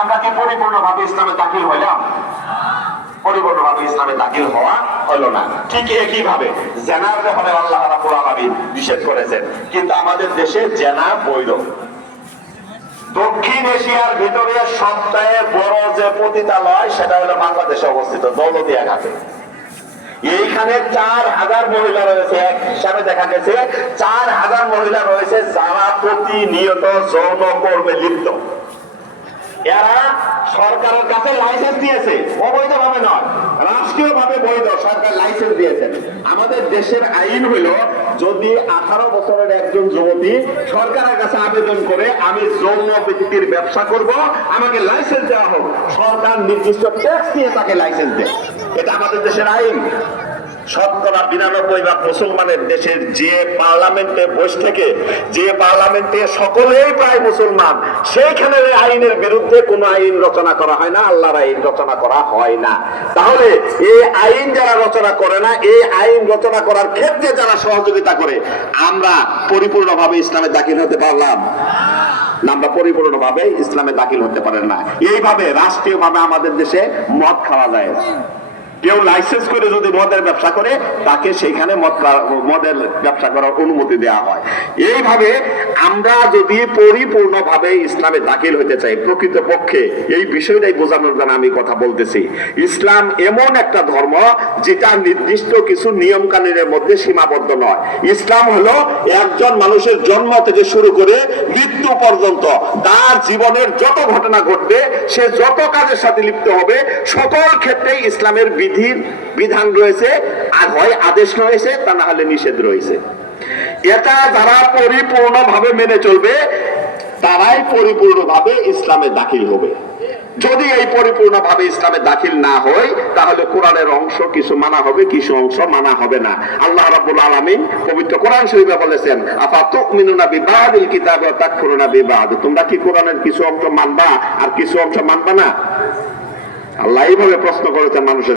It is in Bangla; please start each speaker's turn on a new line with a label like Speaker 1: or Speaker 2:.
Speaker 1: আমরা কি পরিপূর্ণভাবে ইসলামে দাখিল হইলাম? পরিপূর্ণভাবে ইসলামে দাখিল হওয়া হলো না। ঠিক একই ভাবে জেনার ব্যাপারে আল্লাহ রাব্বুল আলামিন নিষেধ করেছেন, কিন্তু আমাদের দেশে জেনা বৈধ। দক্ষিণ এশিয়ার ভিতরে সবচেয়ে বড় যে পতিতালয়, সেটা হলো বাংলাদেশে অবস্থিত দৌলতিয়া ঘাটে এইখানে চার হাজার মহিলা রয়েছে, এক হিসাবে দেখা গেছে, চার হাজার মহিলা রয়েছে যারা প্রতিনিয়ত যৌন কর্মে লিপ্ত। এরা সরকারের কাছে লাইসেন্স দিয়েছে। অবৈধ ভাবে নয় রাষ্ট্রীয় ভাবে বৈধ সরকার লাইসেন্স দিয়েছেন আমাদের দেশের আইন হইল যদি আঠারো বছরের একজন যুবতী সরকারের কাছে আবেদন করে, আমি যৌন ব্যক্তির ব্যবসা করব, আমাকে লাইসেন্স দেওয়া হোক। সরকার নির্দিষ্ট ট্যাক্স দিয়ে তাকে লাইসেন্স দেয়। এটা আমাদের দেশের আইন। শতকরা বিরানব্বই ভাগ মুসলমানের দেশের যে পার্লামেন্টে বসে থেকে যে পার্লামেন্টে সকলেই প্রায় মুসলমান, সেইখানে আইনের বিরুদ্ধে কোনো আইন রচনা করা হয় না, আল্লাহর আইন রচনা করা হয় না। তাহলে এই আইন যারা রচনা করে না, এই আইন রচনা করার ক্ষেত্রে যারা সহযোগিতা করে, আমরা পরিপূর্ণভাবে ইসলামে দাখিল হতে পারলাম। আমরা পরিপূর্ণভাবে ইসলামে দাখিল হতে পারেন না। এইভাবে, রাষ্ট্রীয়ভাবে আমাদের দেশে মদ খাওয়া যায়। কেউ লাইসেন্স করে যদি মদের ব্যবসা করে, তাকে সেইখানে মদ মদের ব্যবসা করার অনুমতি দেওয়া হয়। এইভাবে আমরা যদি পরিপূর্ণভাবে ইসলামে দাখিল হতে চাই, প্রকৃতপক্ষে এই বিষয়টাই বোঝানোর জন্য আমি কথা বলতেছি। ইসলাম এমন একটা ধর্ম যেটা নির্দিষ্ট কিছু নিয়ম কানুনের মধ্যে সীমাবদ্ধ নয়। ইসলাম হলো একজন মানুষের জন্ম থেকে শুরু করে মৃত্যু পর্যন্ত তার জীবনের যত ঘটনা ঘটবে, সে যত কাজের সাথে লিপ্ত হবে, সকল ক্ষেত্রে ইসলামের বিধির বিধান রয়েছে, আর হয় আদেশ রয়েছে, তা না হলে নিষেধ রয়েছে। এটা যারা পরিপূর্ণভাবে মেনে চলবে, তারাই পরিপূর্ণভাবে ইসলামে দাখিল হবে। যদি এই পরিপূর্ণভাবে ইসলামে দাখিল না হয়, তাহলে কোরআনের অংশ কিছু মানা হবে, কিছু অংশ মানা হবে না। আল্লাহ রাব্বুল আলামিন পবিত্র কোরআন শরীফে বলেছেন আফা তুমিনুনা বিবাদিল কিতাবে ওয়া তাকফুরুনা বিবাদ? তোমরা কি কোরআনের কিছু অংশ মানবা আর কিছু অংশ মানবা না? আল্লাহ এইভাবে প্রশ্ন করেছেন মানুষের।